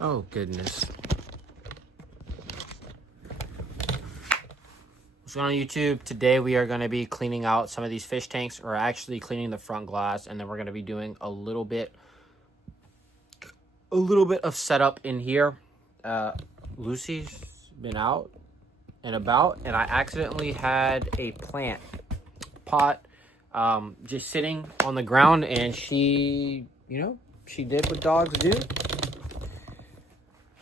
Oh, goodness. What's going on, YouTube? Today we are going to be cleaning out some of these fish tanks, or actually cleaning the front glass, and then we're going to be doing a little bit of setup in here. Lucy's been out and about, and I accidentally had a plant pot just sitting on the ground, and she did what dogs do.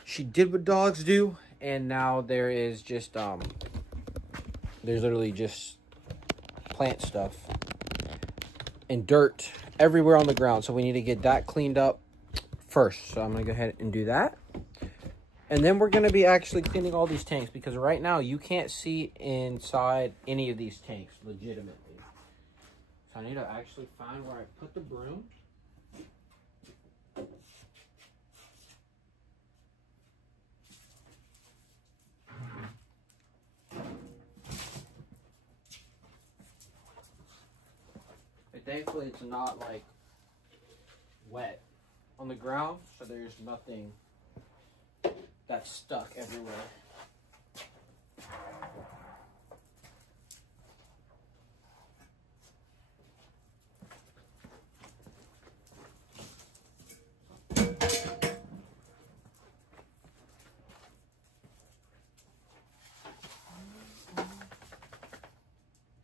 She did what dogs do, and now there is just there's literally just plant stuff and dirt everywhere on the ground. So we need to get that cleaned up first. So I'm gonna go ahead and do that. And then we're gonna be actually cleaning all these tanks, because right now you can't see inside any of these tanks legitimately. So I need to actually find where I put the broom. Thankfully, it's not like wet on the ground, so there's nothing that's stuck everywhere.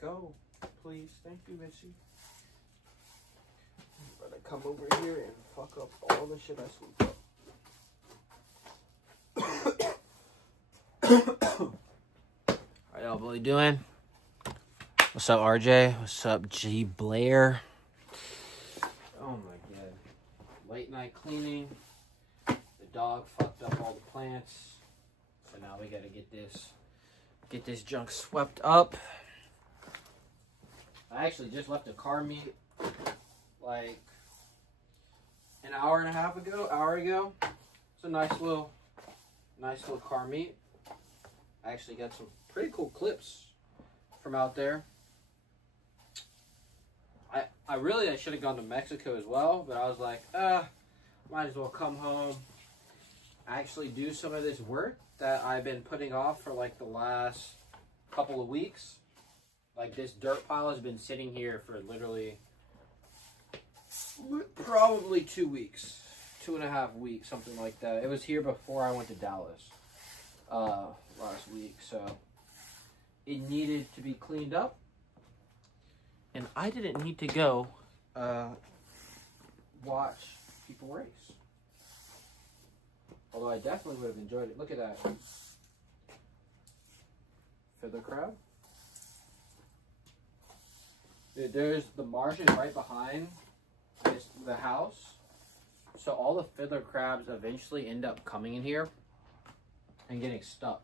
Go, please. Thank you, Missy. Come over here and fuck up all the shit I sweep up. How y'all boy doing? What's up, RJ? What's up, G Blair? Oh my god. Late night cleaning. The dog fucked up all the plants. So now we gotta get this junk swept up. I actually just left a car meet like an hour ago. It's a nice little car meet. I actually got some pretty cool clips from out there. I should have gone to Mexico as well, but I was like, might as well come home, actually do some of this work that I've been putting off for like the last couple of weeks. Like, this dirt pile has been sitting here for literally probably 2 weeks, 2.5 weeks, something like that. It was here before I went to Dallas last week, so it needed to be cleaned up, and I didn't need to go watch people race, although I definitely would have enjoyed it. Look at that feather crab. Dude, there's the marsh is right behind the house, so all the fiddler crabs eventually end up coming in here and getting stuck,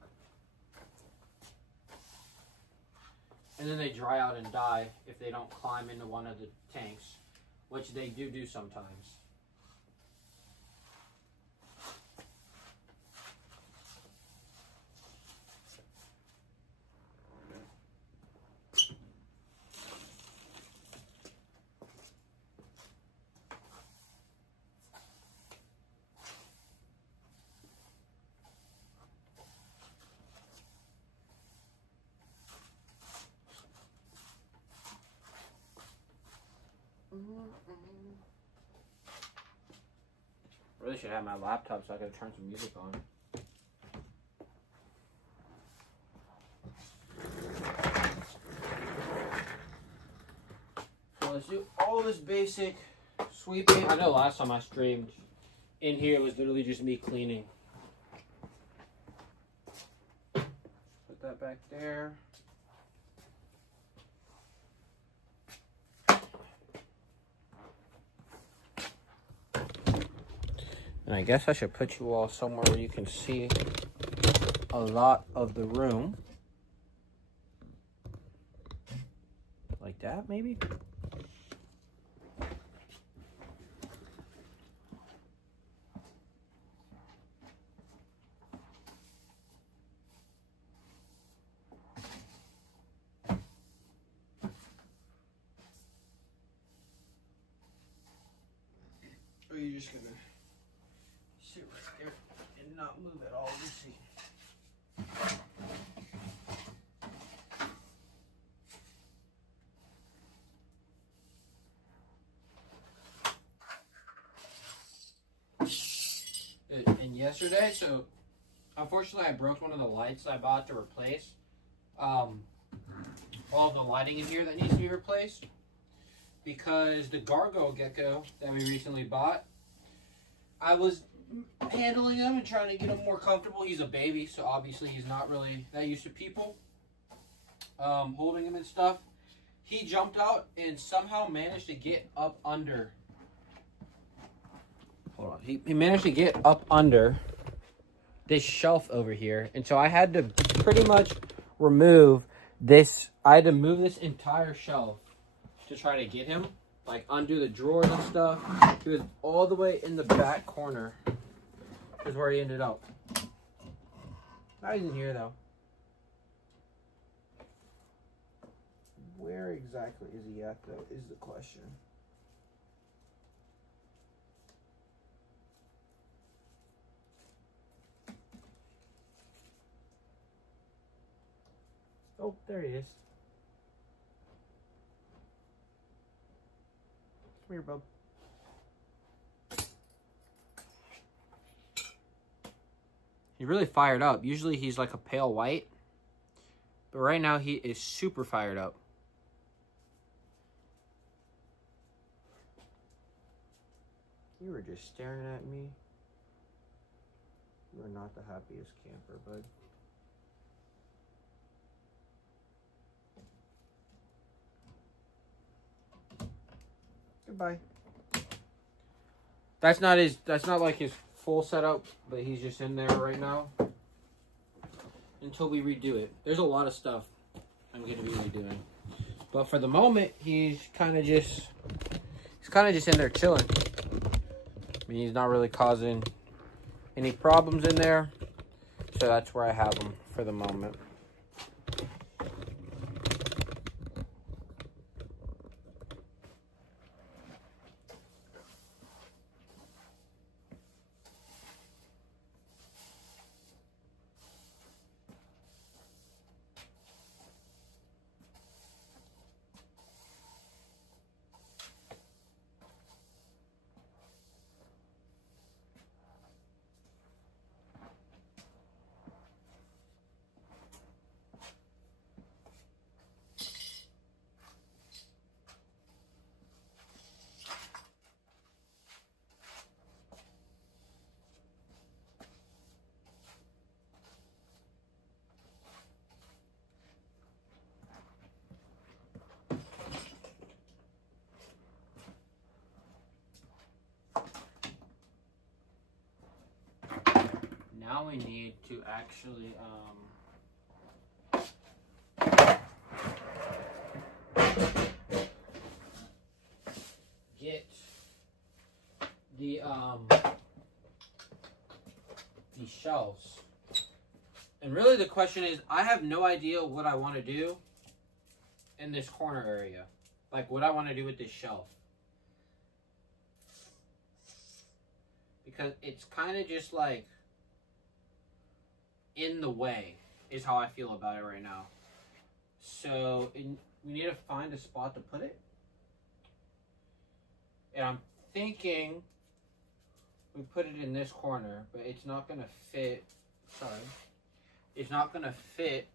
and then they dry out and die if they don't climb into one of the tanks, which they do sometimes. Really should have my laptop so I could turn some music on. So let's do all this basic sweeping. I know last time I streamed in here, it was literally just me cleaning. Put that back there. And I guess I should put you all somewhere where you can see a lot of the room. Like that, maybe? Or are you just gonna sit right there? yesterday, so unfortunately I broke one of the lights I bought to replace. All of the lighting in here that needs to be replaced because the Gargoyle Gecko that we recently bought, I was handling him and trying to get him more comfortable. He's a baby, so obviously he's not really that used to people holding him and stuff. He jumped out and somehow managed to get up under. Hold on. He managed to get up under this shelf over here. And so I had to pretty much remove this. I had to move this entire shelf to try to get him. Like undo the drawers and stuff. He was all the way in the back corner. Is where he ended up. Now he's in here though. Where exactly is he at though is the question. Oh, there he is. Come here, bub. He really fired up. Usually he's like a pale white. But right now he is super fired up. You were just staring at me. You are not the happiest camper, bud. Goodbye. That's not like his full setup, but he's just in there right now until we redo it. There's a lot of stuff I'm going to be redoing, but for the moment he's kind of just in there chilling. I mean, he's not really causing any problems in there, so that's where I have him for the moment. Now we need to actually get the shelves. And really the question is, I have no idea what I want to do in this corner area. Like what I want to do with this shelf. Because it's kind of just like in the way is how I feel about it right now. So we need to find a spot to put it. And I'm thinking we put it in this corner, but it's not going to fit. Sorry. It's not going to fit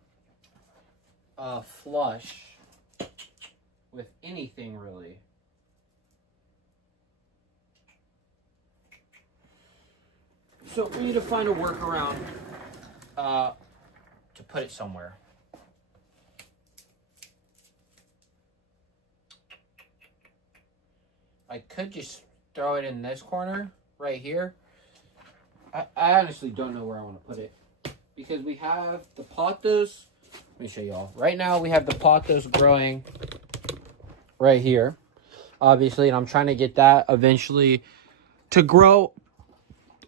flush with anything really. So we need to find a workaround to put it somewhere. I could just throw it in this corner right here. I honestly don't know where I want to put it because we have the pothos. Let me show y'all. Right now we have the pothos growing right here, obviously, and I'm trying to get that eventually to grow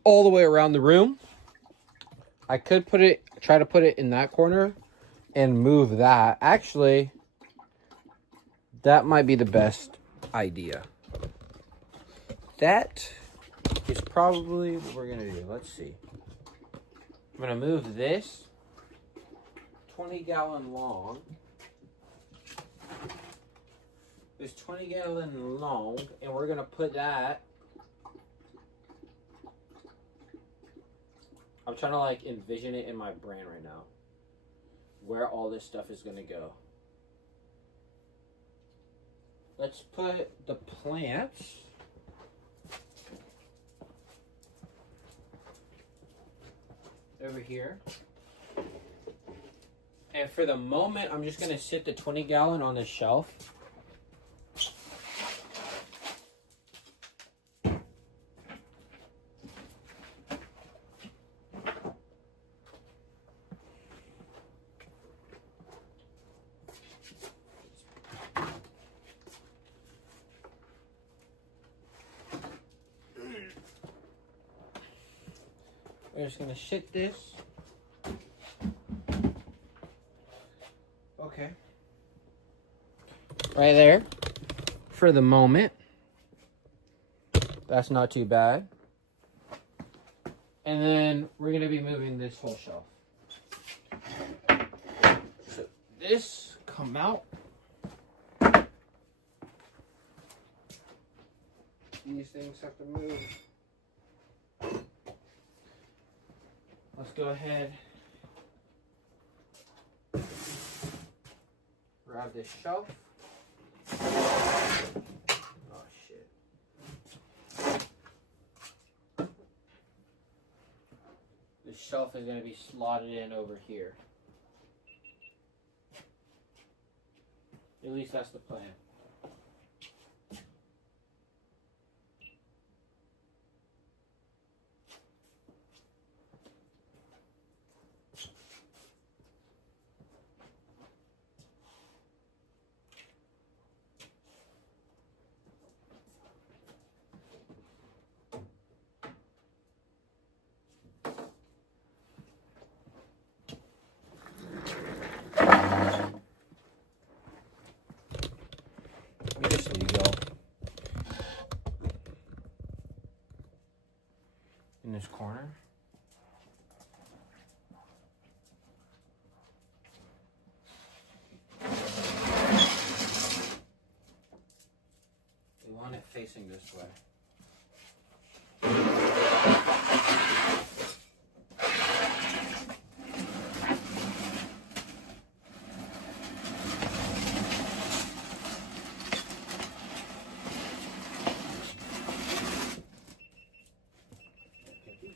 all the way around the room. I could try to put it in that corner and move that. Actually, that might be the best idea. That is probably what we're gonna do. Let's see. I'm gonna move this 20-gallon long. This 20-gallon long, and we're gonna put that I'm trying to like envision it in my brain right now. Where all this stuff is gonna go. Let's put the plants over here. And for the moment, I'm just gonna sit the 20-gallon on the shelf. We're just gonna shit this. Okay. Right there. For the moment. That's not too bad. And then we're gonna be moving this whole shelf. So this come out. These things have to move. Let's go ahead. Grab this shelf. Oh shit. This shelf is going to be slotted in over here. At least that's the plan. Let me just leave y'all in this corner. We want it facing this way.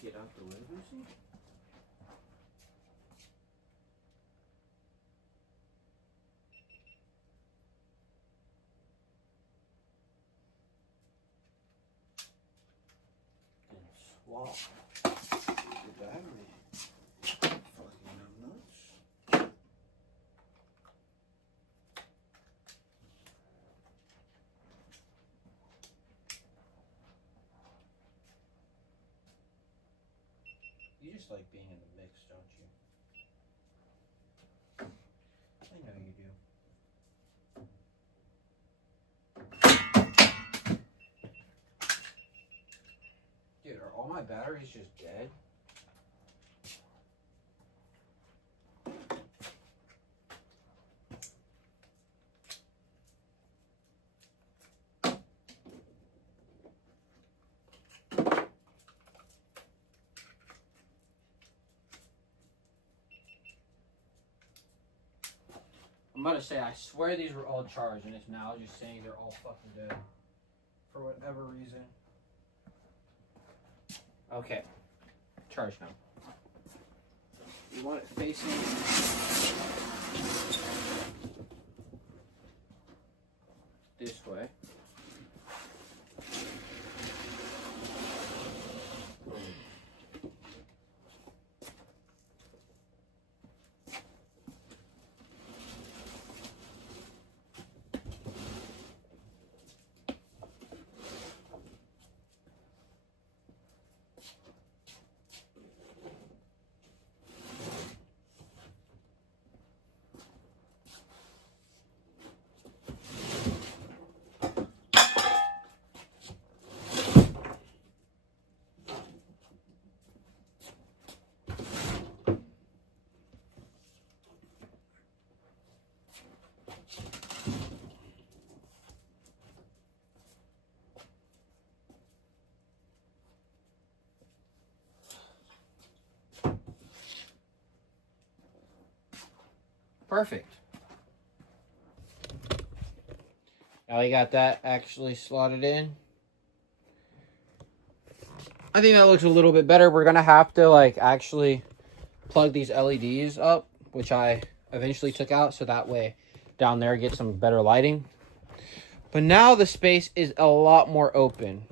Get out the way, Lucy. And swap the battery. Fucking nuts. You just like being in the mix, don't you? I know you do. Dude, are all my batteries just dead? I'm about to say, I swear these were all charged, and it's now just saying they're all fucking dead. For whatever reason. Okay. Charge now. You want it facing this way. Perfect. Now we got that actually slotted in. I think that looks a little bit better. We're gonna have to like actually plug these LEDs up, which I eventually took out, so that way down there get some better lighting. But now the space is a lot more open.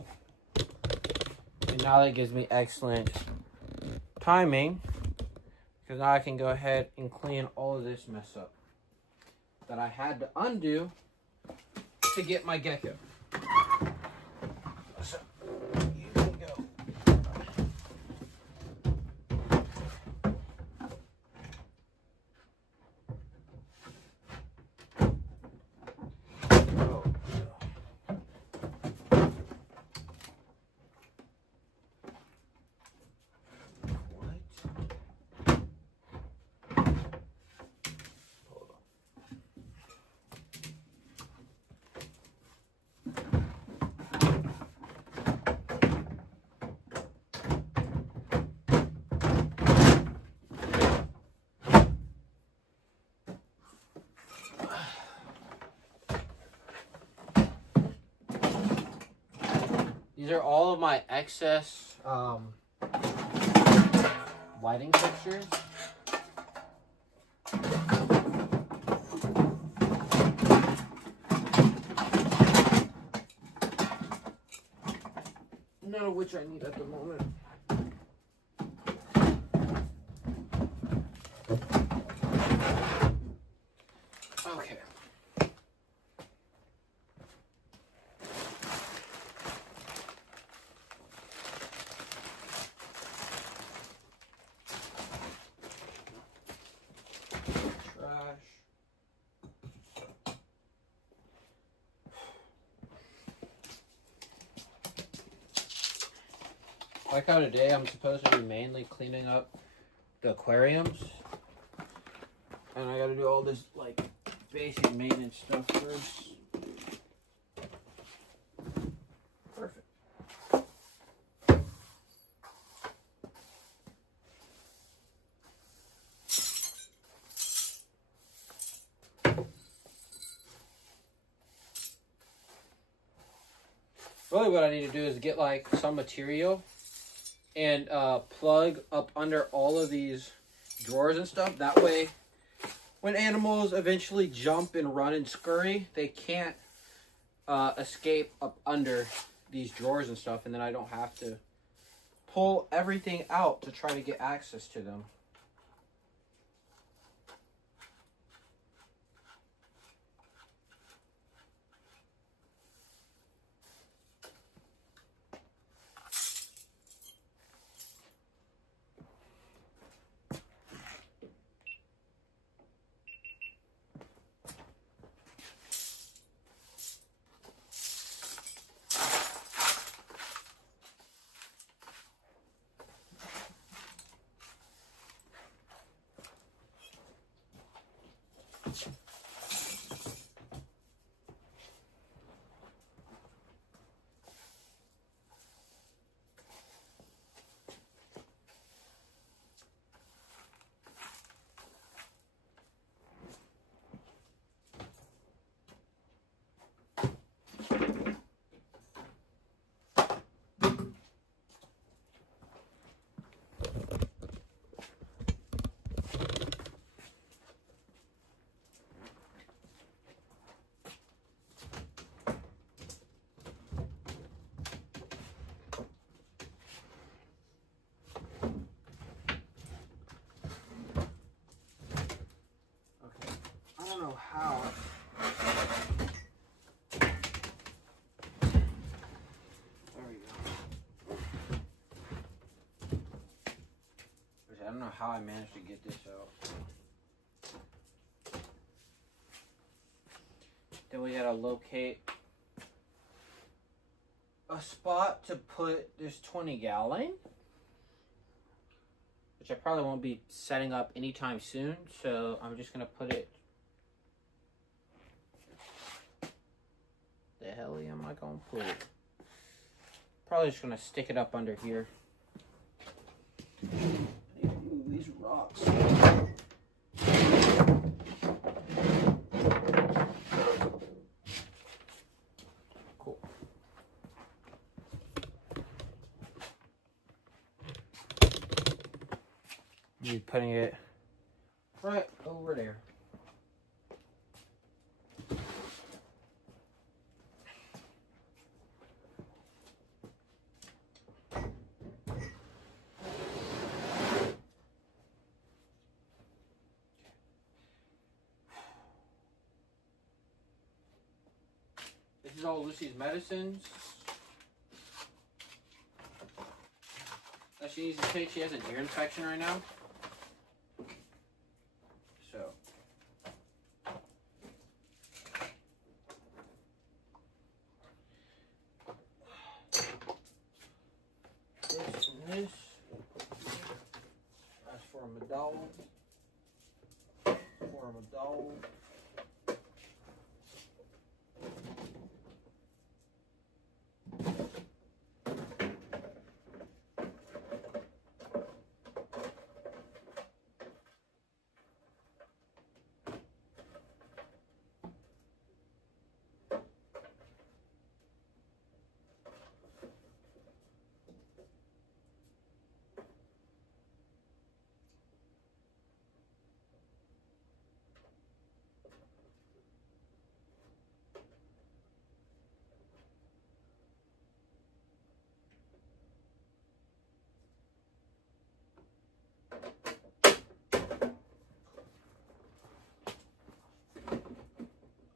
And now that gives me excellent timing, because now I can go ahead and clean all of this mess up that I had to undo to get my gecko. So, you can go. These are all of my excess lighting fixtures. None of which I need at the moment. Okay. Like how today I'm supposed to be mainly cleaning up the aquariums, and I gotta do all this like basic maintenance stuff first. Perfect. Really what I need to do is get like some material and plug up under all of these drawers and stuff. That way, when animals eventually jump and run and scurry, they can't escape up under these drawers and stuff, and then I don't have to pull everything out to try to get access to them. I don't know how. There we go. I don't know how I managed to get this out. Then we gotta locate a spot to put this 20-gallon, which I probably won't be setting up anytime soon, so I'm just gonna put it. The hell am I gonna put it? Probably just gonna stick it up under here. I need to move these rocks. You're putting it right over there. This is all Lucy's medicines that she needs to take. She has an ear infection right now. So. This and this. That's for a Madol. For a Madol.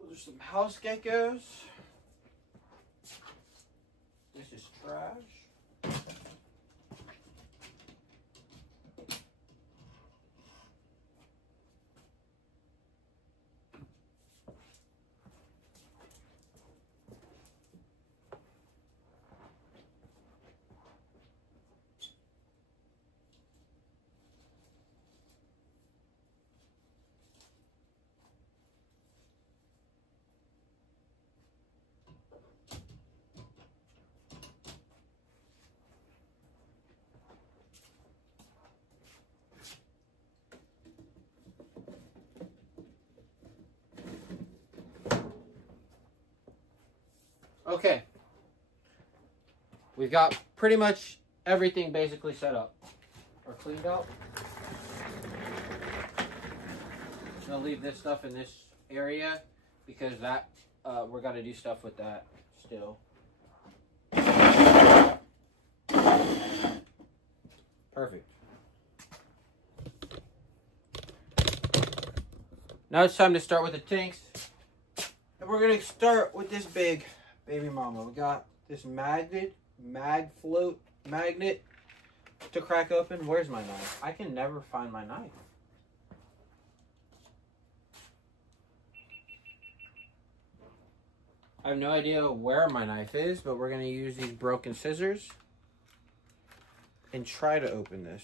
Those are some house geckos. This is trash. Okay. We've got pretty much everything basically set up or cleaned up. I'm gonna leave this stuff in this area because that we're gonna do stuff with that still. Perfect. Now it's time to start with the tanks. And we're gonna start with this big baby mama. We got this mag float magnet to crack open. Where's my knife? I can never find my knife. I have no idea where my knife is, but we're gonna use these broken scissors and try to open this.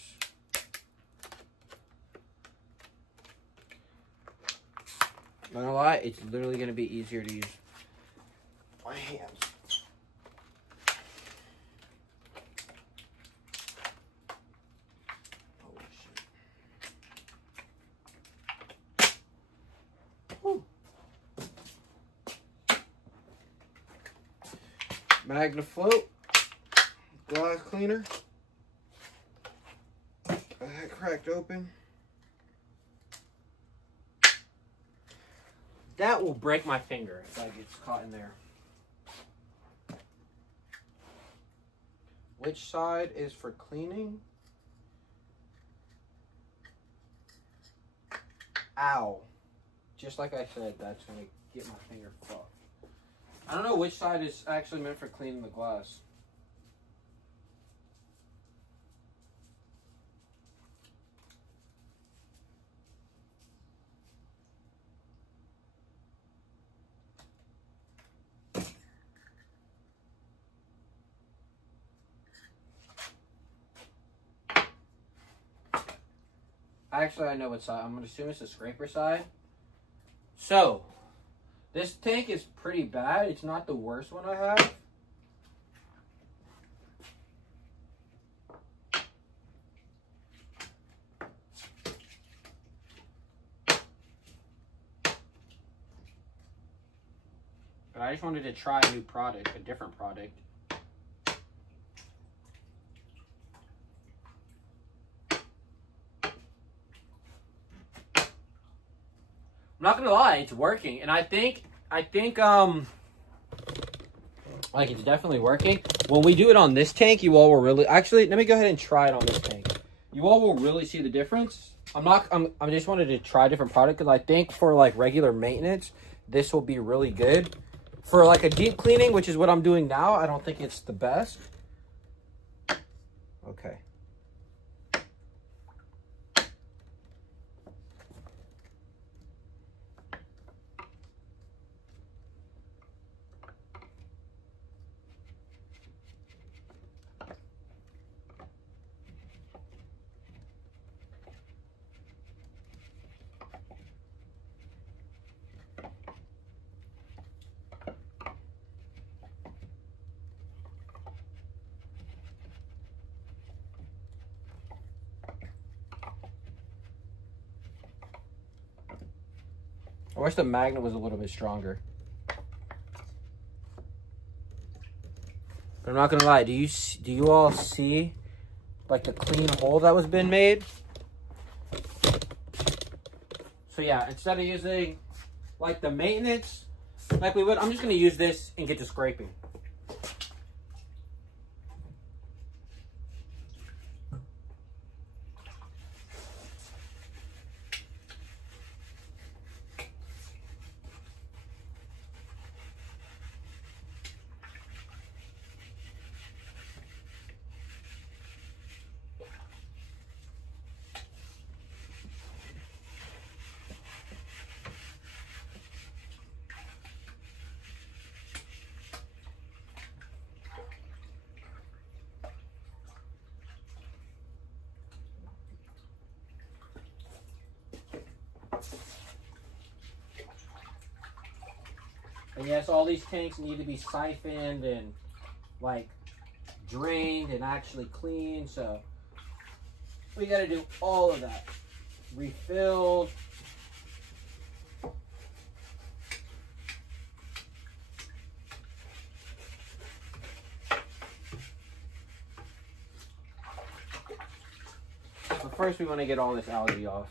Not gonna lie, it's literally gonna be easier to use my hands. Holy shit. Whew. Magnafloat, glass cleaner. That cracked open. That will break my finger if that gets caught in there. Which side is for cleaning? Ow. Just like I said, that's going to get my finger fucked. I don't know which side is actually meant for cleaning the glass. Actually, I know what side. I'm going to assume it's the scraper side. So, this tank is pretty bad. It's not the worst one I have. But I just wanted to try a new product, a different product. not gonna lie, it's working, and I think like it's definitely working. When we do it on this tank, you all will really actually. Let me go ahead and try it on this tank. You all will really see the difference. I just wanted to try a different product because I think for like regular maintenance, this will be really good. For like a deep cleaning, which is what I'm doing now, I don't think it's the best. Okay. I wish the magnet was a little bit stronger. But I'm not gonna lie. Do you all see like the clean hole that was been made? So yeah, instead of using like the maintenance like we would, I'm just gonna use this and get to scraping. And yes, all these tanks need to be siphoned and like drained and actually cleaned. So we got to do all of that. Refilled. But first we want to get all this algae off.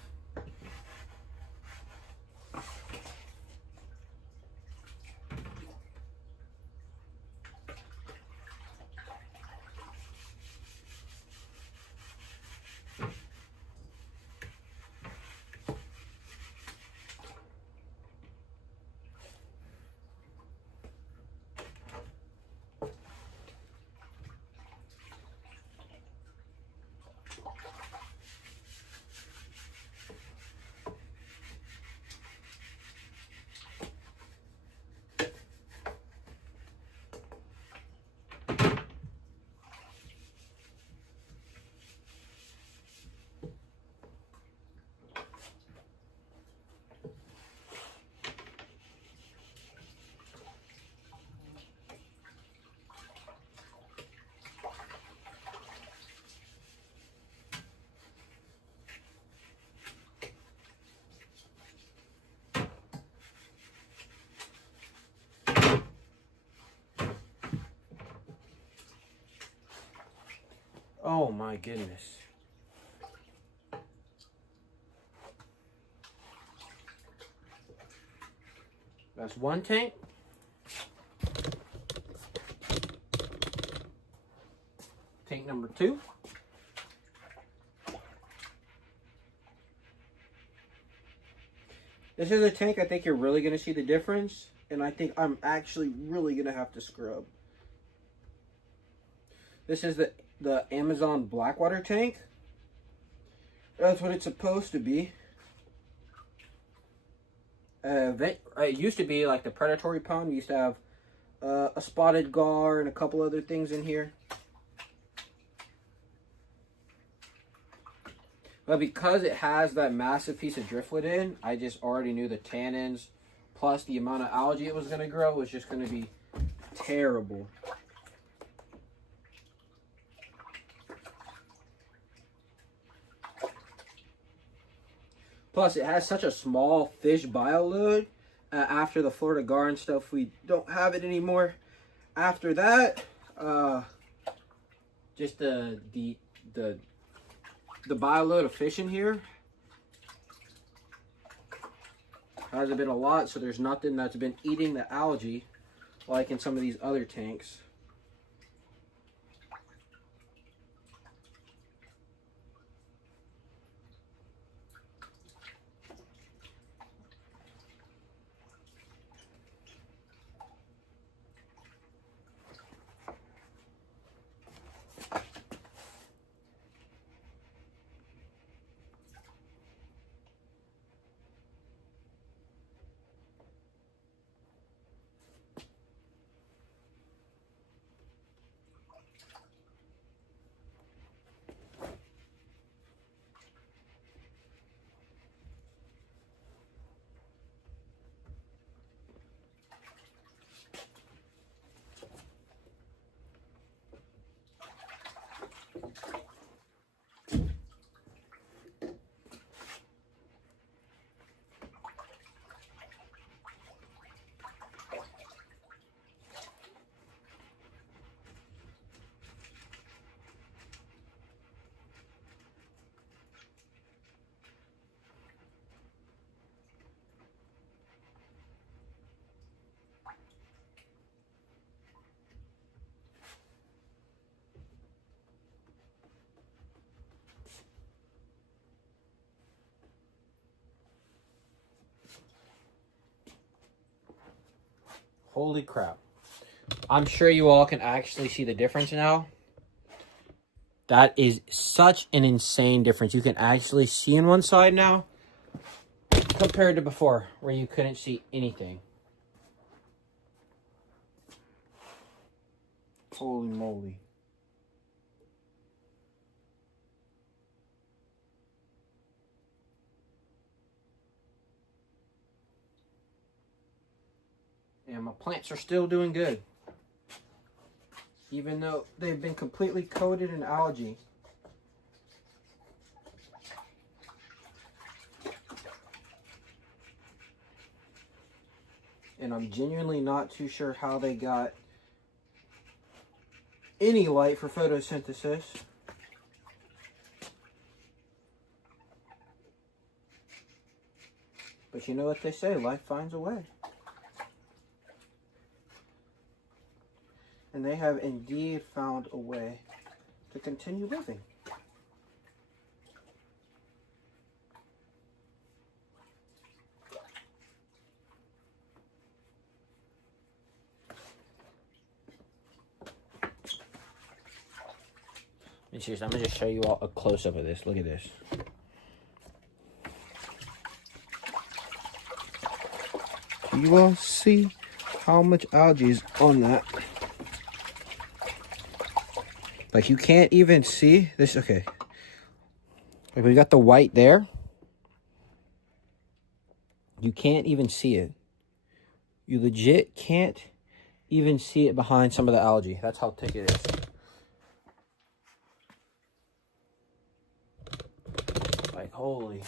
Oh my goodness. That's one tank. Tank number 2. This is a tank I think you're really going to see the difference. And I think I'm actually really going to have to scrub. This is the Amazon Blackwater tank. That's what it's supposed to be. It used to be like the predatory pond. We used to have a spotted gar and a couple other things in here. But because it has that massive piece of driftwood in, I just already knew the tannins plus the amount of algae it was going to grow was just going to be terrible. Plus, it has such a small fish bioload. After the Florida gar and stuff, we don't have it anymore. After that, just the bioload of fish in here Hasn't been a lot, so there's nothing that's been eating the algae like in some of these other tanks. Holy crap. I'm sure you all can actually see the difference now. That is such an insane difference. You can actually see on one side now compared to before where you couldn't see anything. Holy moly. And my plants are still doing good. Even though they've been completely coated in algae. And I'm genuinely not too sure how they got any light for photosynthesis. But you know what they say, life finds a way. And they have indeed found a way to continue living. And seriously, I'm going to just show you all a close-up of this. Look at this. Do you all see how much algae is on that? Like, you can't even see this. Okay. Like, we got the white there. You can't even see it. You legit can't even see it behind some of the algae. That's how thick it is. Like, holy.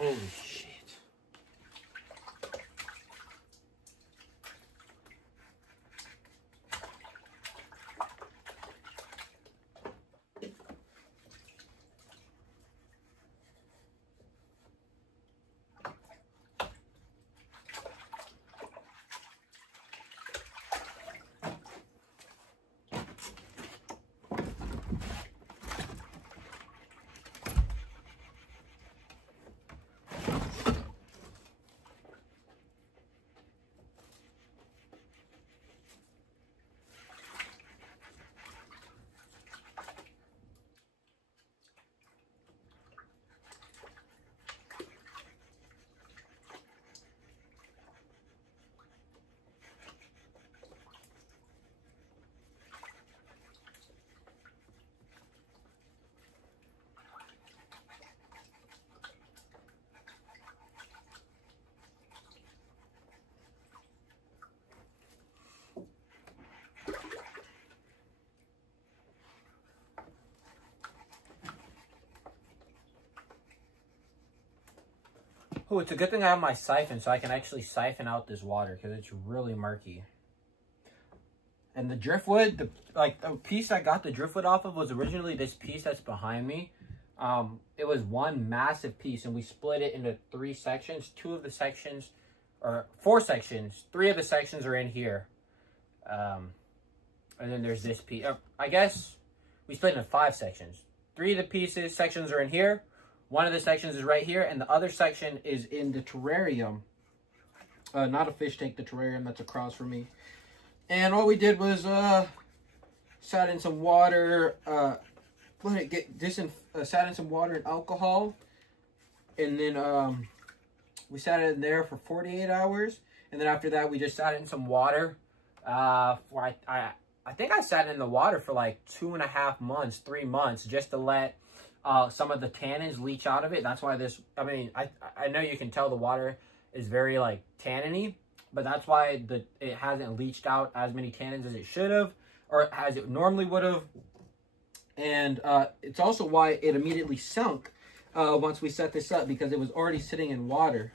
Holy shit. Oh, it's a good thing I have my siphon so I can actually siphon out this water because it's really murky. And the driftwood, the piece I got the driftwood off of was originally this piece that's behind me. It was one massive piece, and we split it into 3 sections. 2 of the sections, or 4 sections. 3 of the sections are in here. And then there's this piece. I guess we split it into 5 sections. 3 of the sections are in here. 1 of the sections is right here, and the other section is in the terrarium. Not a fish tank, the terrarium that's across from me. And all we did was sat in some water, let it get sat in some water and alcohol, and then we sat in there for 48 hours, and then after that we just sat in some water. I think I sat in the water for like 2.5 months, 3 months, just to let some of the tannins leach out of it. That's why this, I know you can tell the water is very like tanniny, but that's why it hasn't leached out as many tannins as it should have, or as it normally would have. And it's also why it immediately sunk once we set this up, because it was already sitting in water.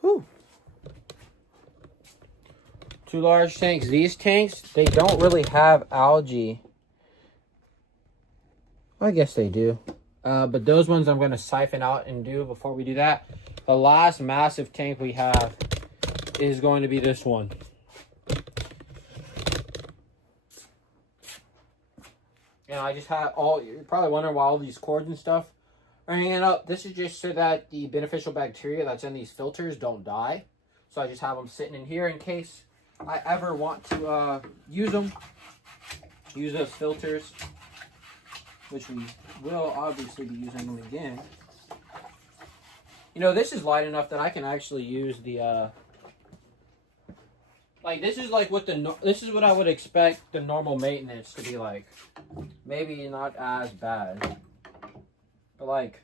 Whew. 2 large tanks. These tanks, they don't really have algae. I guess they do. But those ones I'm going to siphon out and do before we do that. The last massive tank we have is going to be this one. And I just have you're probably wondering why all these cords and stuff are hanging up. This is just so that the beneficial bacteria that's in these filters don't die. So I just have them sitting in here in case I ever want to use them. Use those filters, which we will obviously be using them again. You know, this is light enough that I can actually use the like, this is like this is what I would expect the normal maintenance to be like. Maybe not as bad, but like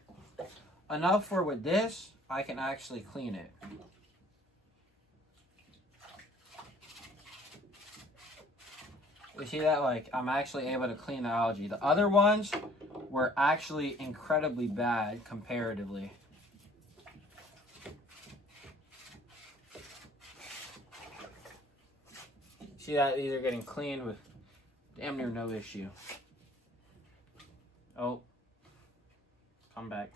enough for with this I can actually clean it. You see that? Like, I'm actually able to clean the algae. The other ones were actually incredibly bad comparatively. See that? These are getting cleaned with damn near no issue. Oh, come back.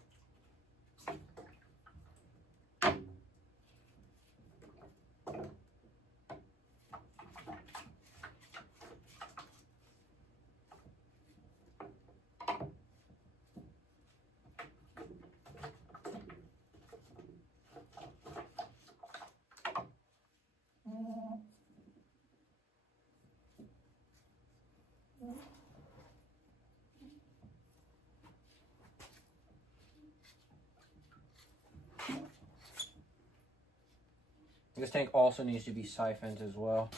This tank also needs to be siphoned as well.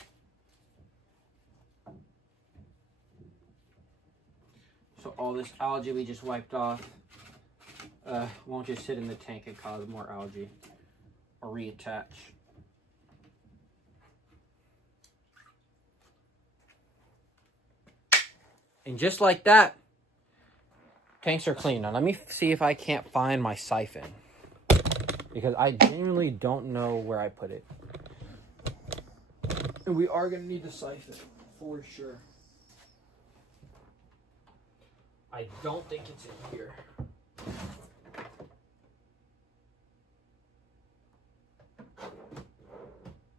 So all this algae we just wiped off won't just sit in the tank and cause more algae or reattach. And just like that, tanks are clean. Now let me see if I can't find my siphon, because I genuinely don't know where I put it. And we are going to need the siphon for sure. I don't think it's in here.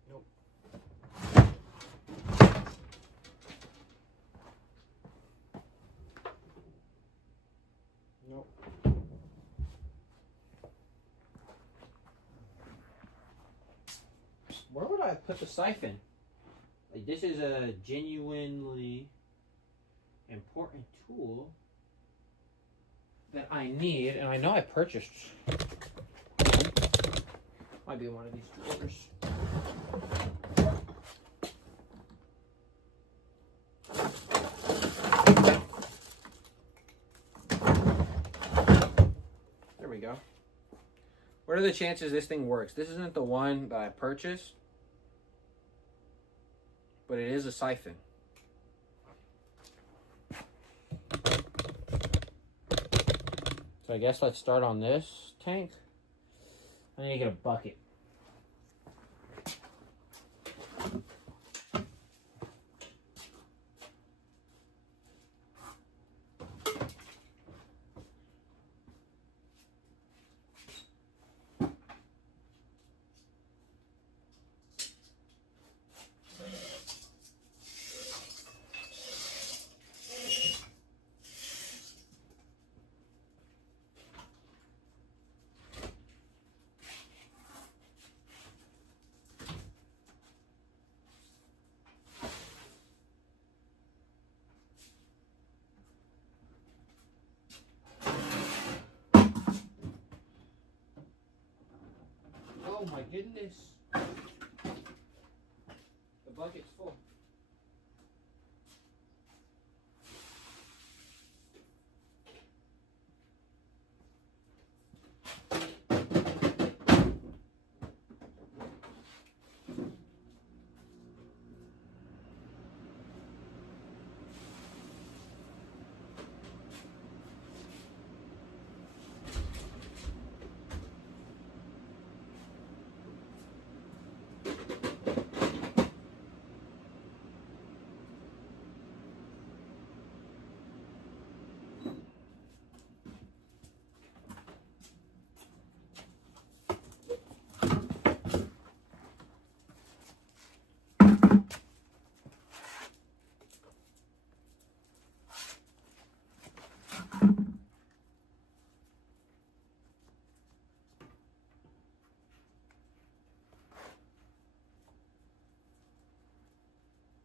Nope. Nope. Where would I put the siphon? Like, this is a genuinely important tool that I need, and I know I purchased. Might be in one of these drawers. There we go. What are the chances this thing works? This isn't the one that I purchased, but it is a siphon. So I guess let's start on this tank. I need to get a bucket. Oh my goodness. The bucket's full.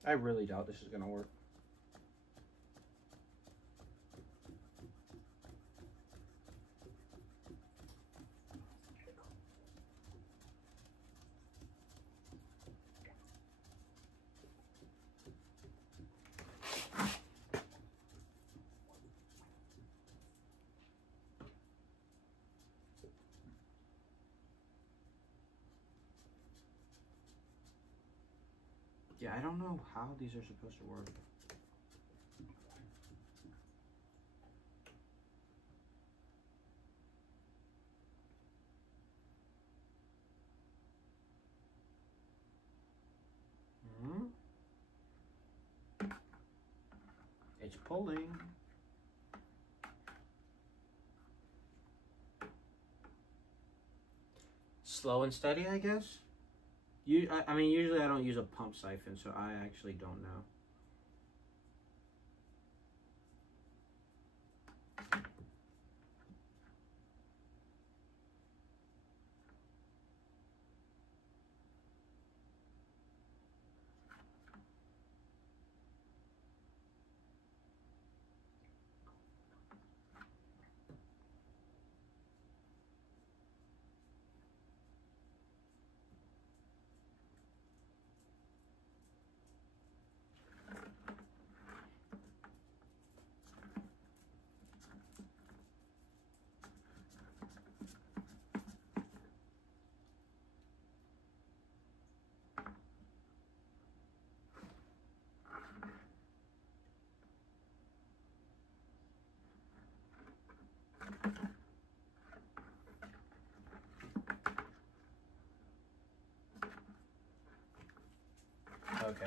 I really doubt this is going to work. Yeah, I don't know how these are supposed to work. It's pulling. Slow and steady, I guess. I mean, usually I don't use a pump siphon, so I actually don't know. Okay.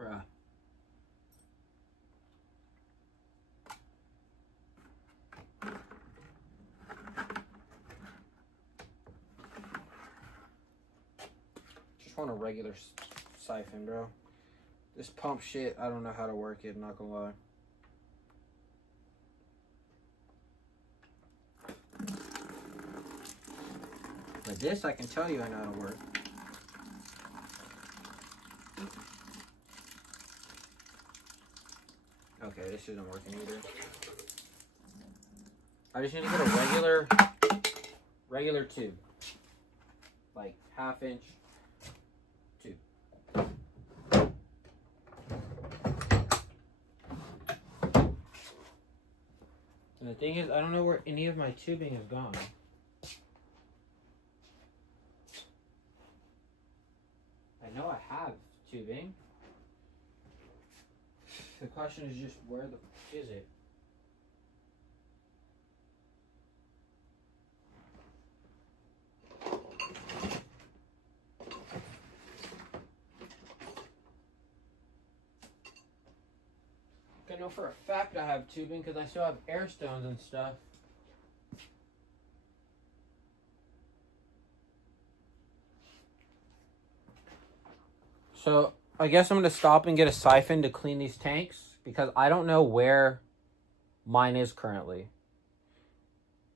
Bruh. Just want a regular siphon, bro. This pump shit, I don't know how to work it, not gonna lie. But this, I can tell you I know how to work. Okay, this isn't working either. I just need to get a regular tube. Like 1/2 inch tube. And the thing is, I don't know where any of my tubing has gone. I know I have tubing. The question is just where the f is it? I know for a fact I have tubing because I still have air stones and stuff. So I guess I'm going to stop and get a siphon to clean these tanks because I don't know where mine is currently.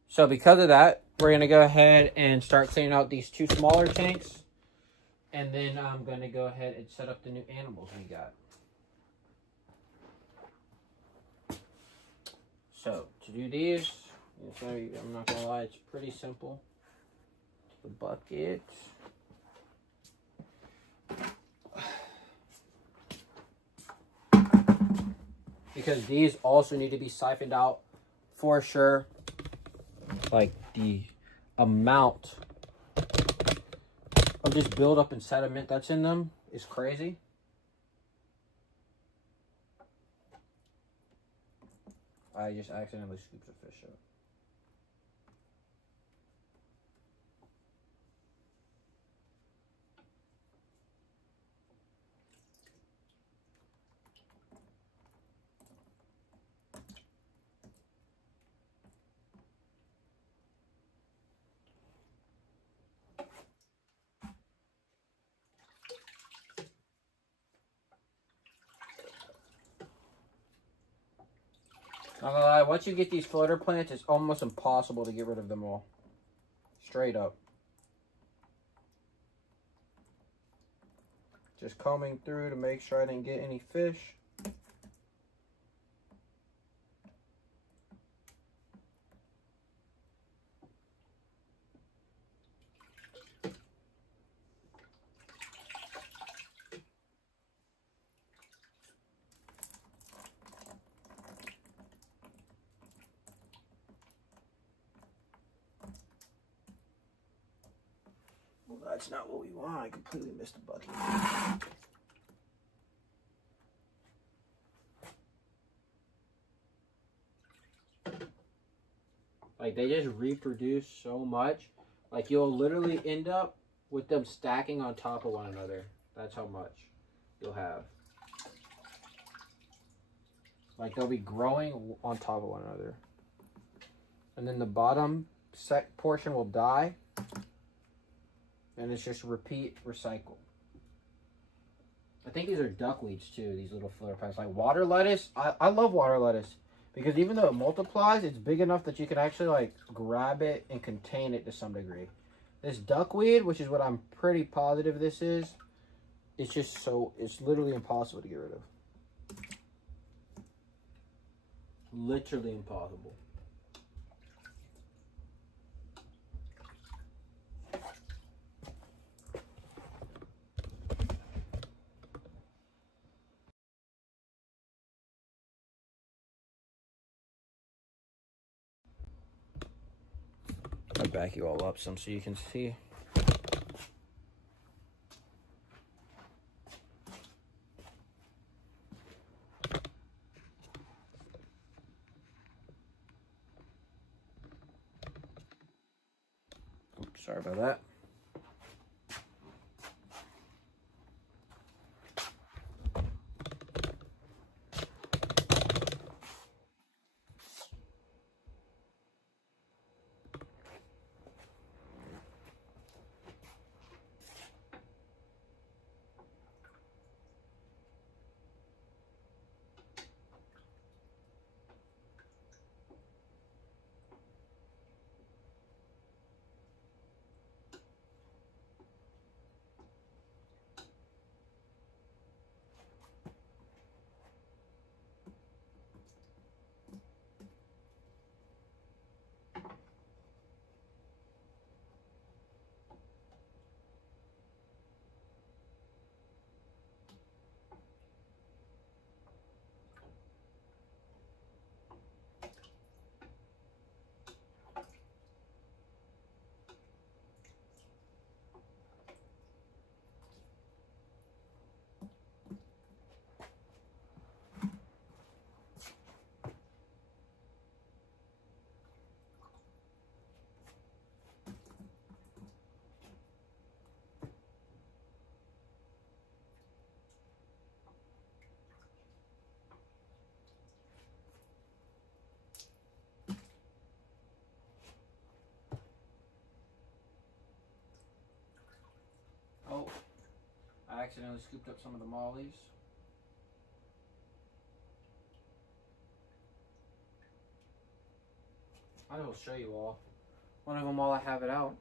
So because of that, we're going to go ahead and start cleaning out these 2 smaller tanks. And then I'm going to go ahead and set up the new animals we got. So to do these, I'm not going to lie, it's pretty simple. The bucket. Because these also need to be siphoned out for sure. Like the amount of this buildup and sediment that's in them is crazy. I just accidentally scooped a fish up. Not gonna lie, once you get these floater plants, it's almost impossible to get rid of them all. Straight up. Just combing through to make sure I didn't get any fish. Well, that's not what we want. I completely missed the bucket. Like, they just reproduce so much. Like, you'll literally end up with them stacking on top of one another. That's how much you'll have. Like, they'll be growing on top of one another. And then the bottom portion will die. And it's just repeat, recycle. I think these are duckweeds too, these little flower plants. Like water lettuce, I love water lettuce. Because even though it multiplies, it's big enough that you can actually like grab it and contain it to some degree. This duckweed, which is what I'm pretty positive this is, it's just so, it's literally impossible to get rid of. Literally impossible. back you all up some so you can see. Oops, sorry about that. Oh, I accidentally scooped up some of the mollies. I will show you all. One of them while I have it out.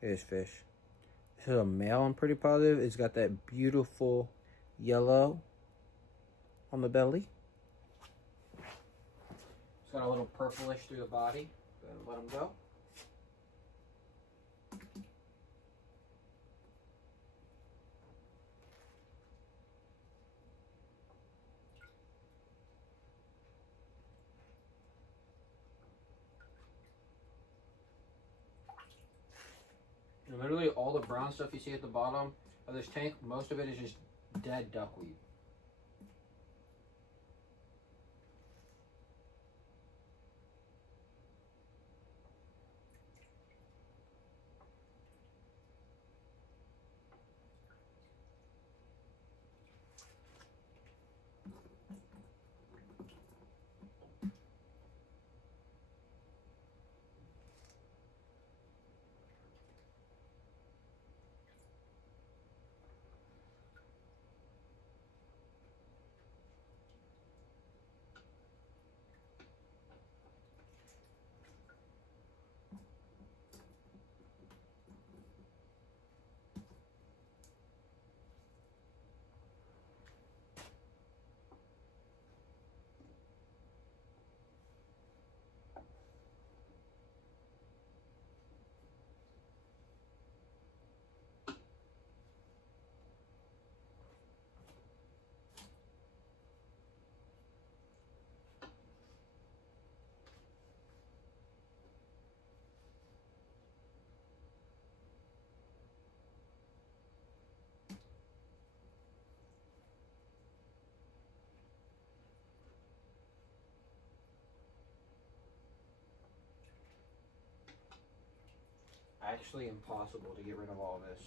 Here's fish. This is a male, I'm pretty positive. It's got that beautiful yellow on the belly. It's got a little purplish through the body. Go ahead and let him go. And literally all the brown stuff you see at the bottom of this tank, most of it is just dead duckweed. Actually impossible to get rid of all this.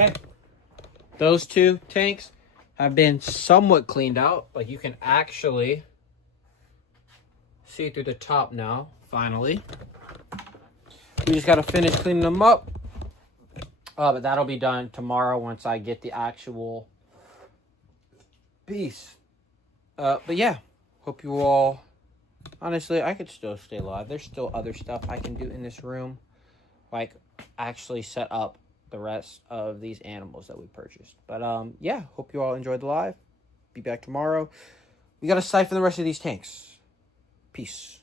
Okay. Those two tanks have been somewhat cleaned out. Like, you can actually see through the top now, finally. We just got to finish cleaning them up. But that'll be done tomorrow once I get the actual piece. But yeah, hope you all... Honestly, I could still stay alive. There's still other stuff I can do in this room. Like, actually set up the rest of these animals that we purchased. But, yeah, hope you all enjoyed the live. Be back tomorrow. We got to siphon the rest of these tanks. Peace.